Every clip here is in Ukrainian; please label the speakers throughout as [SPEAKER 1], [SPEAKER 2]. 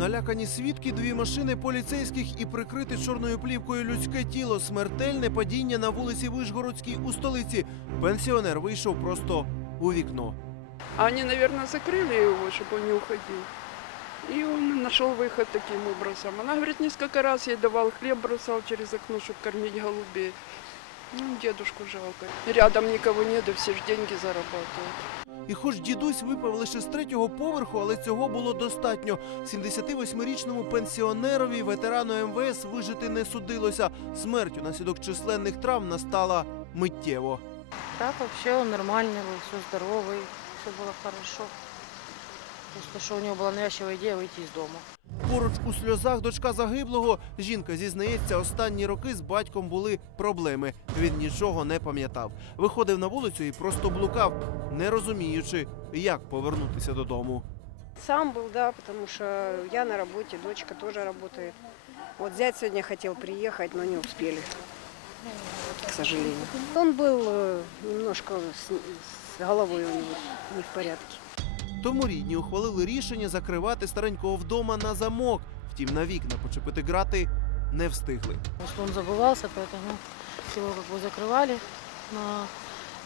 [SPEAKER 1] Налякані свідки, дві машини поліцейських і прикрите чорною плівкою людське тіло. Смертельне падіння на вулиці Вишгородській у столиці. Пенсіонер вийшов просто у вікно.
[SPEAKER 2] А они, наверное, закрыли его, чтобы он не уходил. И он нашел выход таким образом. Она говорит, несколько раз ей давал хлеб, бросал через окно, чтобы кормить голубей. Ну, дедушку жалко. Рядом никого нет, и все же деньги зарабатывают.
[SPEAKER 1] І хоч дідусь випав лише з третього поверху, але цього було достатньо. 78-річному пенсіонерові ветерану МВС вижити не судилося. Смерть унаслідок численних травм настала миттєво.
[SPEAKER 3] Так, вообще он нормальный был, все здоровый, все было хорошо. Просто что у него была навязчивая идея выйти из дома.
[SPEAKER 1] Поруч у сльозах дочка загиблого. Жінка зізнається, останні роки з батьком були проблеми. Він нічого не пам'ятав. Виходив на вулицю і просто блукав, не розуміючи, як повернутися додому.
[SPEAKER 4] Сам был, да, потому что я на работе, дочка тоже работает. Вот зять сегодня хотел приехать, но не успели, к сожалению. Он был э, немножко с, с головой у него не в порядке.
[SPEAKER 1] Тому рідні ухвалили рішення закривати старенького вдома на замок. Втім, на вікна почепити грати не встигли.
[SPEAKER 3] Просто он забывался, поэтому его как бы закрывали. На...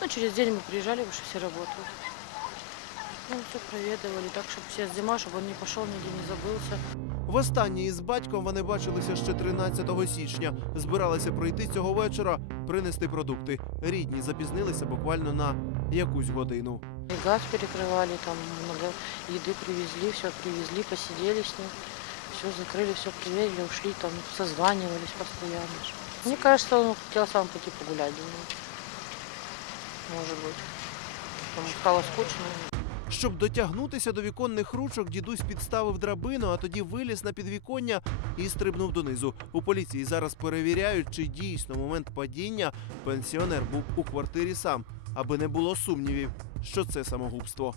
[SPEAKER 3] Ну, через день мы приезжали, потому что все работают. Ну, все проведывали, так, чтобы все зима, чтобы он не пошел, нигде не забылся.
[SPEAKER 1] Востаннє із батьком вони бачилися ще 13 січня. Збиралися прийти цього вечора, принести продукти. Рідні запізнилися буквально на якусь годину.
[SPEAKER 3] И газ перекрывали, там много еды привезли, все привезли, посидели с ним. Все закрыли, все проверили, ушли, там созванивались постоянно. Мне кажется, он хотел сам пойти погулять, думаю. Может быть. Ему стало скучно.
[SPEAKER 1] Щоб дотягнутися до віконних ручок, дідусь підставив драбину, а тоді виліз на підвіконня і стрибнув донизу. У поліції зараз перевіряють, чи дійсно момент падіння пенсіонер був у квартирі сам, аби не було сумнівів, що це самогубство.